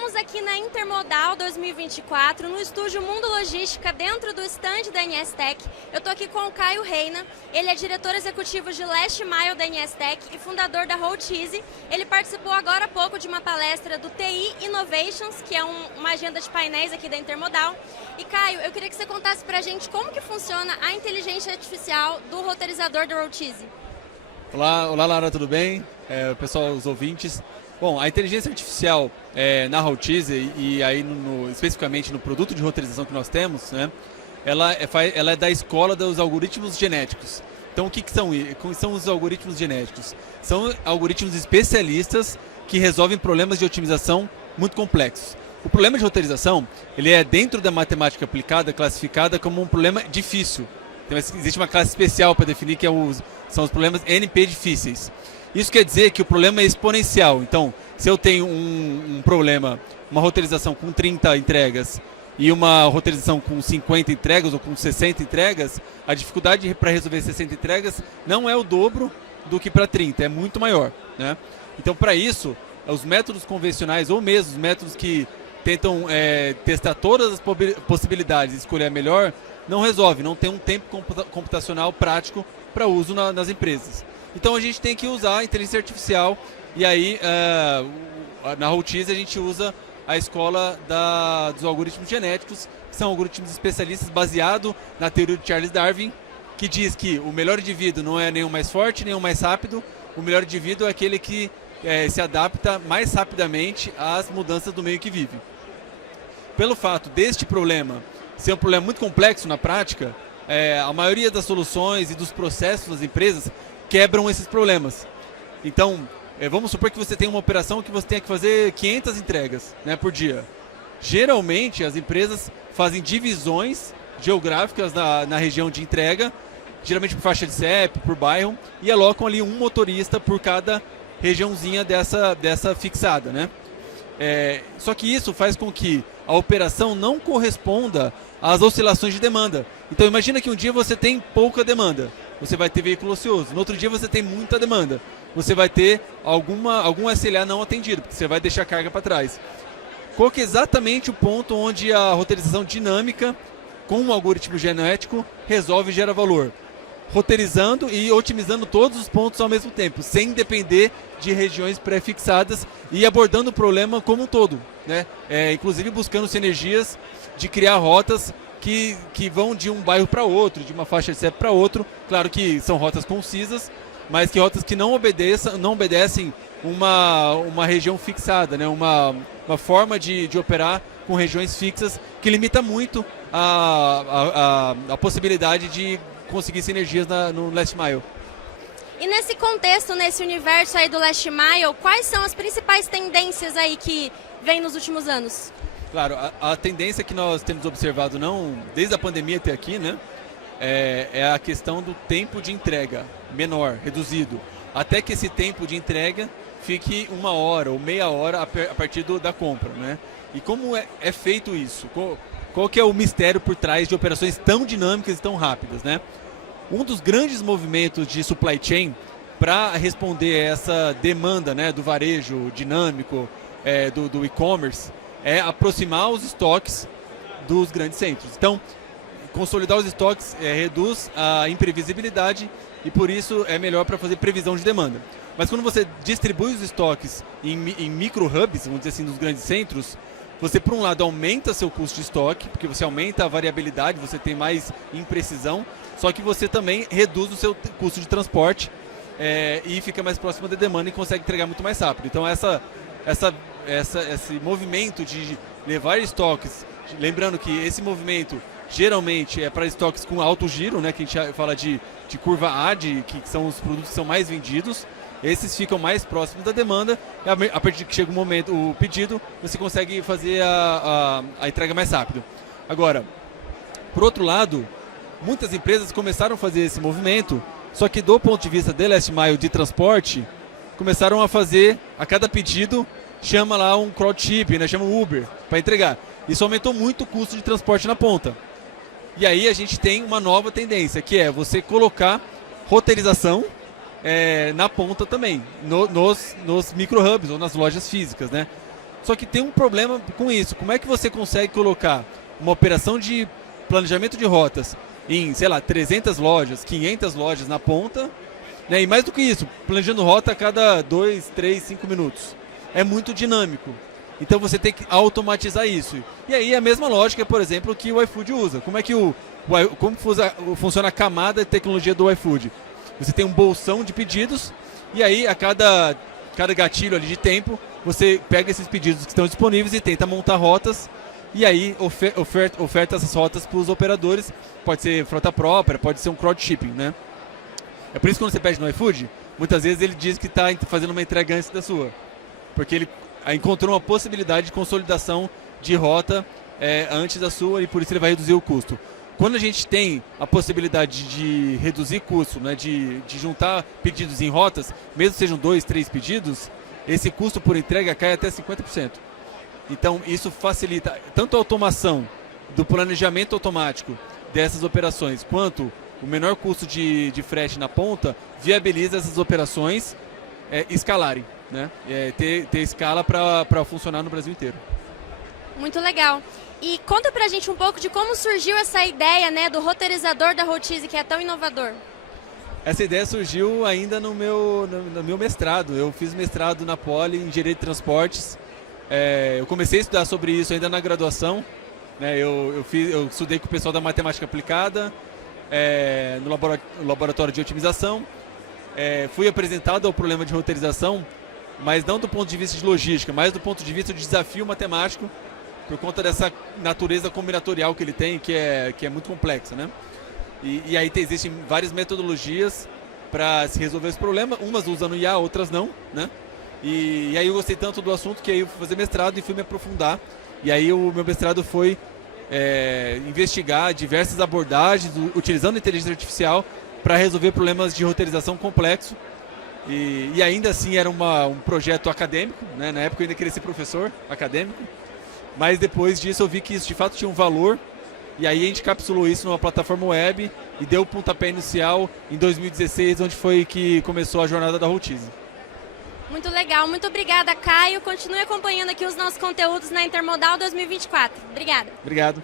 Estamos aqui na Intermodal 2024, no estúdio Mundo Logística, dentro do stand da NSTech. Eu estou aqui com o Caio Reina, ele é diretor executivo de Last Mile da NSTech e fundador da Roadcheese. Ele participou agora há pouco de uma palestra do TI Innovations, que é uma agenda de painéis aqui da Intermodal. E Caio, eu queria que você contasse pra gente como que funciona a inteligência artificial do roteirizador da Roadcheese. Olá Lara, tudo bem? Pessoal, os ouvintes. Bom, a inteligência artificial na Roadcheese e aí especificamente no produto de roteirização que nós temos, né, ela é da escola dos algoritmos genéticos. Então o que são os algoritmos genéticos? São algoritmos especialistas que resolvem problemas de otimização muito complexos. O problema de roteirização, ele é dentro da matemática aplicada, classificada como um problema difícil. Então, existe uma classe especial para definir que são os problemas NP difíceis. Isso quer dizer que o problema é exponencial. Então, se eu tenho um problema, uma roteirização com 30 entregas e uma roteirização com 50 entregas ou com 60 entregas, a dificuldade para resolver 60 entregas não é o dobro do que para 30, é muito maior, né? Então, para isso, os métodos convencionais ou mesmo os métodos que tentam testar todas as possibilidades e escolher a melhor, não resolve, não tem um tempo computacional prático para uso nas empresas. Então a gente tem que usar a inteligência artificial e aí na Roadcheese a gente usa a escola dos algoritmos genéticos, que são algoritmos especialistas baseados na teoria de Charles Darwin, que diz que o melhor indivíduo não é nem o mais forte, nem o mais rápido, o melhor indivíduo é aquele que se adapta mais rapidamente às mudanças do meio que vive. Pelo fato deste problema ser um problema muito complexo na prática, a maioria das soluções e dos processos das empresas quebram esses problemas. Então, vamos supor que você tem uma operação que você tenha que fazer 500 entregas, né, por dia. Geralmente, as empresas fazem divisões geográficas na região de entrega, geralmente por faixa de CEP, por bairro, e alocam ali um motorista por cada regiãozinha dessa fixada, né? Só que isso faz com que a operação não corresponda às oscilações de demanda. Então imagina que um dia você tem pouca demanda, você vai ter veículo ocioso. No outro dia você tem muita demanda, você vai ter algum SLA não atendido, porque você vai deixar carga para trás. Qual que é exatamente o ponto onde a roteirização dinâmica com um algoritmo genético resolve e gera valor? Roteirizando e otimizando todos os pontos ao mesmo tempo, sem depender de regiões pré-fixadas e abordando o problema como um todo, né? Inclusive buscando sinergias de criar rotas que vão de um bairro para outro, de uma faixa de CEP para outro. Claro que são rotas concisas, mas que rotas que não obedecem uma região fixada, né? Uma forma de operar com regiões fixas que limita muito a possibilidade de conseguir sinergias no Last Mile. E nesse contexto, nesse universo aí do Last Mile, quais são as principais tendências aí que vem nos últimos anos? Claro, a tendência que nós temos observado desde a pandemia até aqui, né, é a questão do tempo de entrega menor, reduzido, até que esse tempo de entrega fique 1 hora ou meia hora a partir da compra, né? E como é feito isso? Qual que é o mistério por trás de operações tão dinâmicas e tão rápidas, né? Um dos grandes movimentos de supply chain para responder a essa demanda, né, do varejo dinâmico, do e-commerce, é aproximar os estoques dos grandes centros. Então, consolidar os estoques reduz a imprevisibilidade e por isso é melhor para fazer previsão de demanda. Mas quando você distribui os estoques em micro hubs, vamos dizer assim, dos grandes centros, você, por um lado, aumenta seu custo de estoque, porque você aumenta a variabilidade, você tem mais imprecisão, só que você também reduz o seu custo de transporte e fica mais próximo da demanda e consegue entregar muito mais rápido. Então, esse movimento de levar estoques, lembrando que esse movimento geralmente é para estoques com alto giro, né, que a gente fala de curva A, que são os produtos que são mais vendidos. Esses ficam mais próximos da demanda, a partir que chega o pedido, você consegue fazer a entrega mais rápido. Agora, por outro lado, muitas empresas começaram a fazer esse movimento, só que do ponto de vista de Last Mile de transporte, começaram a fazer, a cada pedido, chama lá um crowdship, né, chama um Uber para entregar. Isso aumentou muito o custo de transporte na ponta. E aí a gente tem uma nova tendência, que é você colocar roteirização na ponta também, nos micro hubs ou nas lojas físicas, né? Só que tem um problema com isso. Como é que você consegue colocar uma operação de planejamento de rotas em, sei lá, 300 lojas, 500 lojas na ponta, né? E mais do que isso, planejando rota a cada 2, 3, 5 minutos. É muito dinâmico. Então você tem que automatizar isso. E aí a mesma lógica, por exemplo, que o iFood usa. Como é que como funciona a camada de tecnologia do iFood? Você tem um bolsão de pedidos e aí a cada gatilho ali de tempo, você pega esses pedidos que estão disponíveis e tenta montar rotas e aí oferta essas rotas para os operadores. Pode ser frota própria, pode ser um crowd shipping, né? É por isso que quando você pede no iFood, muitas vezes ele diz que está fazendo uma entrega antes da sua. Porque ele encontrou uma possibilidade de consolidação de rota antes da sua e por isso ele vai reduzir o custo. Quando a gente tem a possibilidade de reduzir custo, né, de juntar pedidos em rotas, mesmo sejam 2, 3 pedidos, esse custo por entrega cai até 50%. Então isso facilita tanto a automação do planejamento automático dessas operações, quanto o menor custo de frete na ponta, viabiliza essas operações escalarem, né? Ter escala para funcionar no Brasil inteiro. Muito legal. E conta pra gente um pouco de como surgiu essa ideia, né, do roteirizador da Routize, que é tão inovador. Essa ideia surgiu ainda no meu mestrado. Eu fiz mestrado na Poli em Engenharia de Transportes. Eu comecei a estudar sobre isso ainda na graduação, né? Eu estudei com o pessoal da matemática aplicada, no laboratório de otimização. Fui apresentado ao problema de roteirização, mas não do ponto de vista de logística, mas do ponto de vista de desafio matemático, por conta dessa natureza combinatorial que ele tem, que é muito complexa, né? E aí existem várias metodologias para se resolver esse problema, umas usando IA, outras não, né? E aí eu gostei tanto do assunto que aí eu fui fazer mestrado e fui me aprofundar. E aí o meu mestrado foi investigar diversas abordagens utilizando inteligência artificial para resolver problemas de roteirização complexo. E ainda assim era um projeto acadêmico, né? Na época eu ainda queria ser professor acadêmico. Mas depois disso eu vi que isso de fato tinha um valor, e aí a gente capsulou isso numa plataforma web e deu o pontapé inicial em 2016, onde foi que começou a jornada da Routize. Muito legal, muito obrigada, Caio. Continue acompanhando aqui os nossos conteúdos na Intermodal 2024. Obrigada. Obrigado.